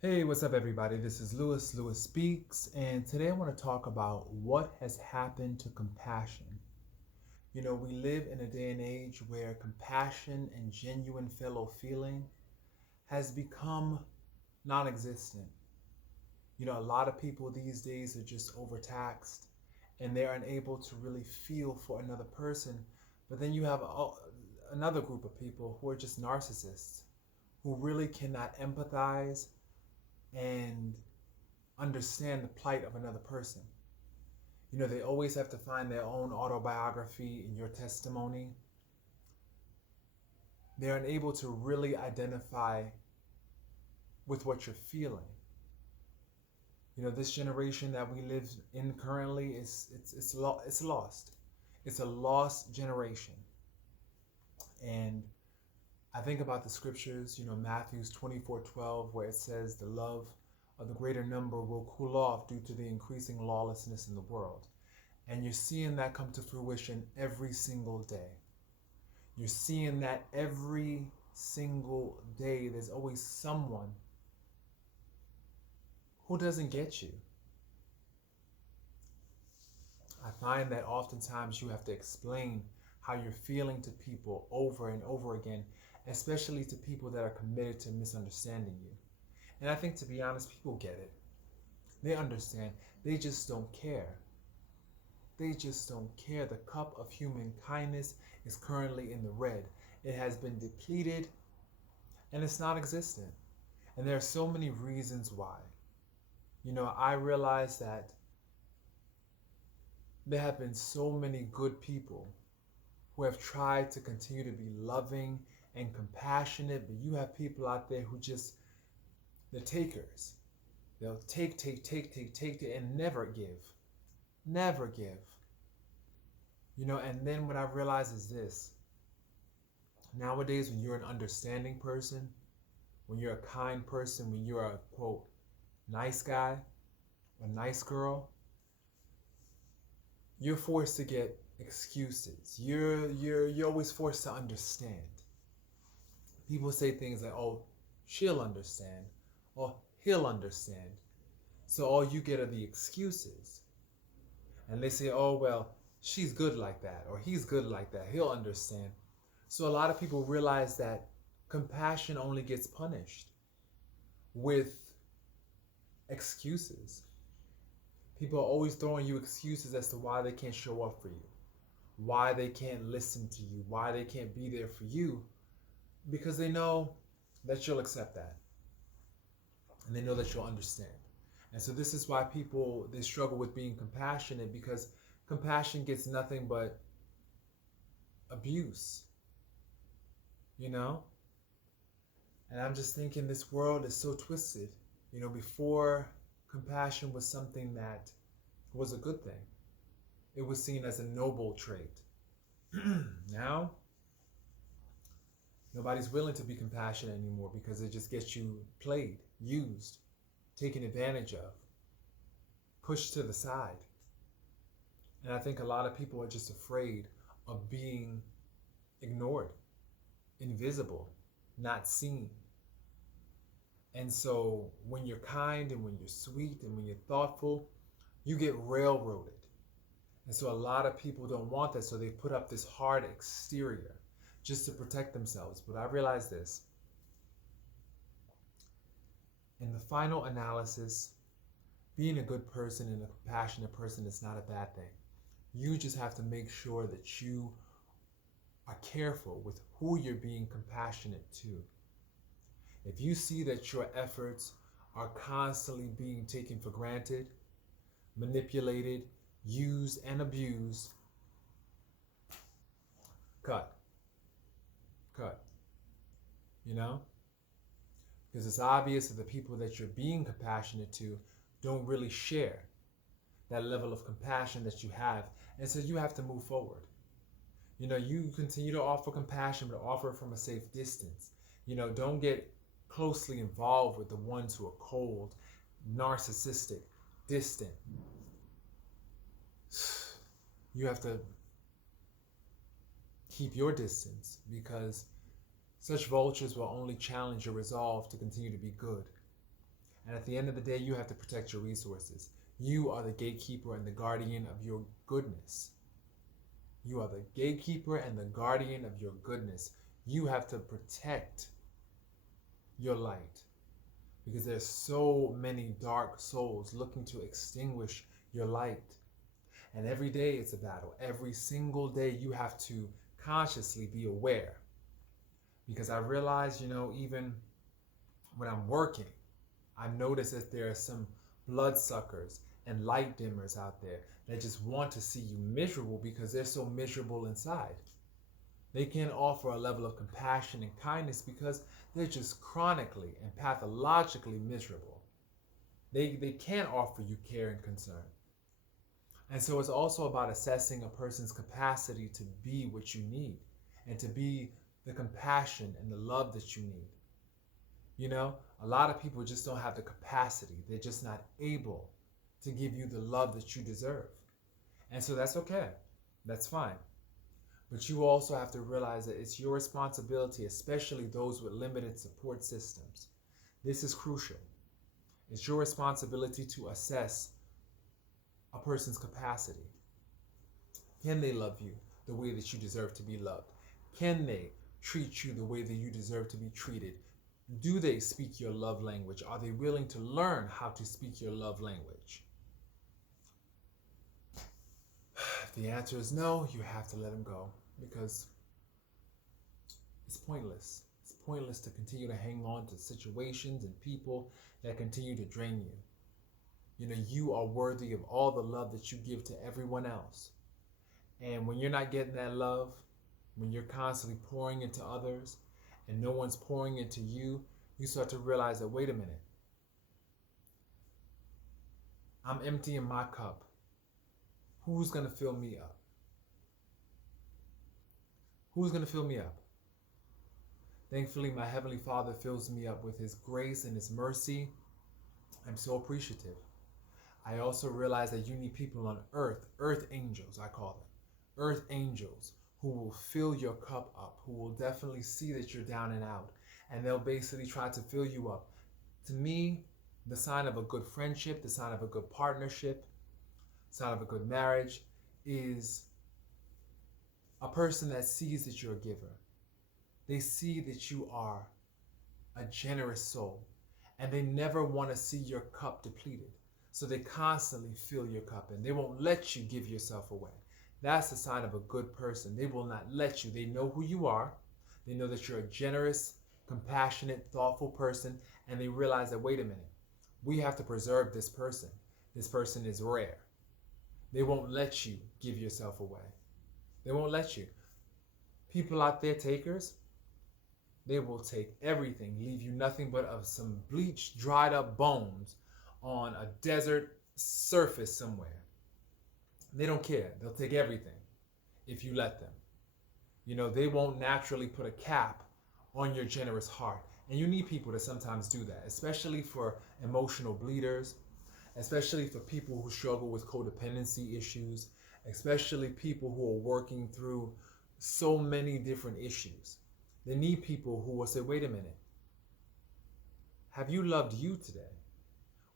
Hey, what's up, everybody? This is Lewis Speaks, and today I want to talk about what has happened to compassion. We live in a day and age where compassion and genuine fellow feeling has become non existent. A lot of people these days are just overtaxed and they're unable to really feel for another person. But then you have another group of people who are just narcissists who really cannot empathize and understand the plight of another person. They always have to find their own autobiography in your testimony. They're unable to really identify with what you're feeling. This generation that we live in currently it's lost. It's a lost generation. And I think about the scriptures, Matthew's 24:12, where it says the love of the greater number will cool off due to the increasing lawlessness in the world. And you're seeing that come to fruition every single day. You're seeing that every single day. There's always someone who doesn't get you. I find that oftentimes you have to explain how you're feeling to people over and over again, especially to people that are committed to misunderstanding you. And I think, to be honest, people get it. They understand. They just don't care. They just don't care. The cup of human kindness is currently in the red. It has been depleted and it's non existent. And there are so many reasons why. I realize that there have been so many good people who have tried to continue to be loving and compassionate, but you have people out there who just, they're takers. They'll take, and never give. Never give. And then what I realize is this. Nowadays, when you're an understanding person, when you're a kind person, when you're a, quote, nice guy, a nice girl, you're forced to get excuses. You're always forced to understand. People say things like, "Oh, she'll understand," or "he'll understand." So all you get are the excuses. And they say, "Oh, well, she's good like that," or "he's good like that. He'll understand." So a lot of people realize that compassion only gets punished with excuses. People are always throwing you excuses as to why they can't show up for you, why they can't listen to you, why they can't be there for you, because they know that you'll accept that. And they know that you'll understand. And so this is why people, they struggle with being compassionate, because compassion gets nothing but abuse, you know? And I'm just thinking this world is so twisted. Before, compassion was something that was a good thing. It was seen as a noble trait. Now, nobody's willing to be compassionate anymore because it just gets you played, used, taken advantage of, pushed to the side. And I think a lot of people are just afraid of being ignored, invisible, not seen. And so when you're kind and when you're sweet and when you're thoughtful, you get railroaded. And so a lot of people don't want that, so they put up this hard exterior just to protect themselves. But I realize this. In the final analysis, being a good person and a compassionate person is not a bad thing. You just have to make sure that you are careful with who you're being compassionate to. If you see that your efforts are constantly being taken for granted, manipulated, used, and abused, cut. Cut. You know? Because it's obvious that the people that you're being compassionate to don't really share that level of compassion that you have. And so you have to move forward. You continue to offer compassion, but offer it from a safe distance. Don't get closely involved with the ones who are cold, narcissistic, distant. You have to keep your distance because such vultures will only challenge your resolve to continue to be good. And at the end of the day, you have to protect your resources. You are the gatekeeper and the guardian of your goodness. You are the gatekeeper and the guardian of your goodness. You have to protect your light because there's so many dark souls looking to extinguish your light. And every day it's a battle. Every single day you have to consciously be aware. Because I realize, even when I'm working, I've noticed that there are some bloodsuckers and light dimmers out there that just want to see you miserable because they're so miserable inside. They can't offer a level of compassion and kindness because they're just chronically and pathologically miserable. They can't offer you care and concern. And so it's also about assessing a person's capacity to be what you need and to be the compassion and the love that you need. A lot of people just don't have the capacity. They're just not able to give you the love that you deserve. And so that's okay. That's fine. But you also have to realize that it's your responsibility, especially those with limited support systems. This is crucial. It's your responsibility to assess a person's capacity. Can they love you the way that you deserve to be loved? Can they treat you the way that you deserve to be treated? Do they speak your love language? Are they willing to learn how to speak your love language? If the answer is no, you have to let them go because it's pointless. It's pointless to continue to hang on to situations and people that continue to drain you. You are worthy of all the love that you give to everyone else. And when you're not getting that love, when you're constantly pouring into others and no one's pouring into you, you start to realize that, wait a minute, I'm emptying my cup. Who's going to fill me up? Who's going to fill me up? Thankfully, my Heavenly Father fills me up with His grace and His mercy. I'm so appreciative. I also realize that you need people on earth angels, I call them. Earth angels who will fill your cup up, who will definitely see that you're down and out, and they'll basically try to fill you up. To me, the sign of a good friendship, the sign of a good partnership, sign of a good marriage is a person that sees that you're a giver. They see that you are a generous soul, and they never want to see your cup depleted. So they constantly fill your cup and they won't let you give yourself away. That's the sign of a good person. They will not let you. They know who you are. They know that you're a generous, compassionate, thoughtful person, and they realize that, wait a minute, we have to preserve this person. This person is rare. They won't let you give yourself away. They won't let you. People out there, takers, they will take everything, leave you nothing but of some bleached, dried up bones on a desert surface somewhere. They don't care. They'll take everything if you let them. They won't naturally put a cap on your generous heart. And you need people to sometimes do that, especially for emotional bleeders, especially for people who struggle with codependency issues, especially people who are working through so many different issues. They need people who will say, wait a minute, have you loved you today?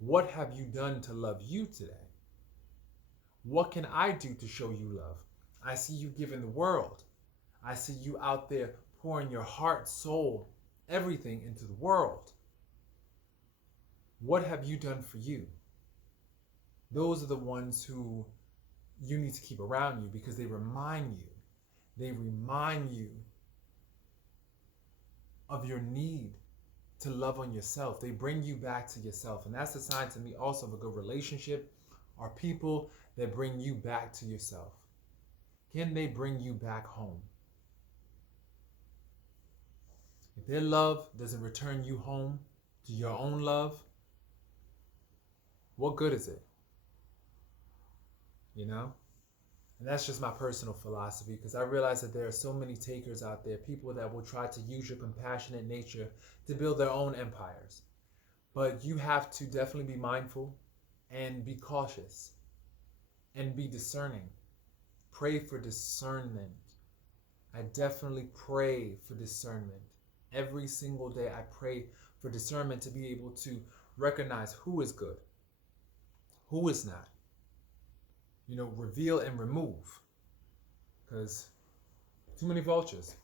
What have you done to love you today? What can I do to show you love? I see you giving the world. I see you out there pouring your heart, soul, everything into the world. What have you done for you? Those are the ones who you need to keep around you because they remind you of your need to love on yourself. They bring you back to yourself. And that's a sign to me also of a good relationship, are people that bring you back to yourself. Can they bring you back home? If their love doesn't return you home to your own love, what good is it? And that's just my personal philosophy, because I realize that there are so many takers out there, people that will try to use your compassionate nature to build their own empires. But you have to definitely be mindful and be cautious and be discerning. Pray for discernment. I definitely pray for discernment. Every single day I pray for discernment to be able to Recognize who is good, who is not. Reveal and remove. Because too many vultures.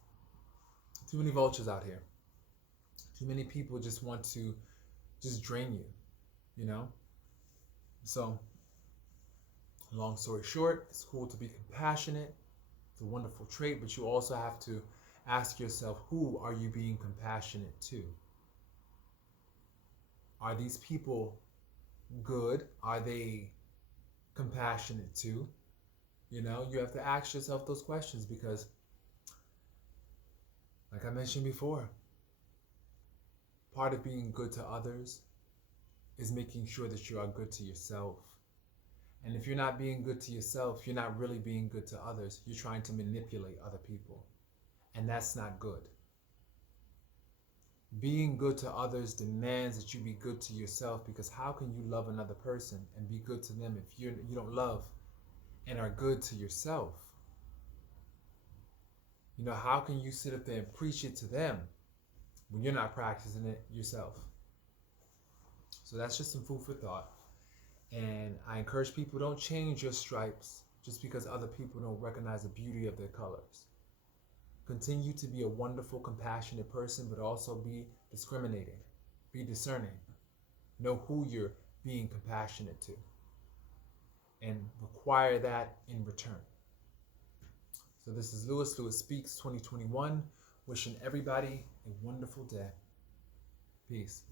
Too many vultures out here. Too many people just want to just drain you. So, long story short, it's cool to be compassionate. It's a wonderful trait, but you also have to ask yourself, who are you being compassionate to? Are these people good? Are they compassionate too? You have to ask yourself those questions because, like I mentioned before, part of being good to others is making sure that you are good to yourself. And if you're not being good to yourself, you're not really being good to others. You're trying to manipulate other people. And that's not good. Being good to others demands that you be good to yourself, because how can you love another person and be good to them if you don't love and are good to yourself? How can you sit up there and preach it to them when you're not practicing it yourself? So that's just some food for thought. And I encourage people, don't change your stripes just because other people don't recognize the beauty of their colors. Continue to be a wonderful, compassionate person, but also be discriminating. Be discerning. Know who you're being compassionate to. And require that in return. So this is Lewis Speaks 2021. Wishing everybody a wonderful day. Peace.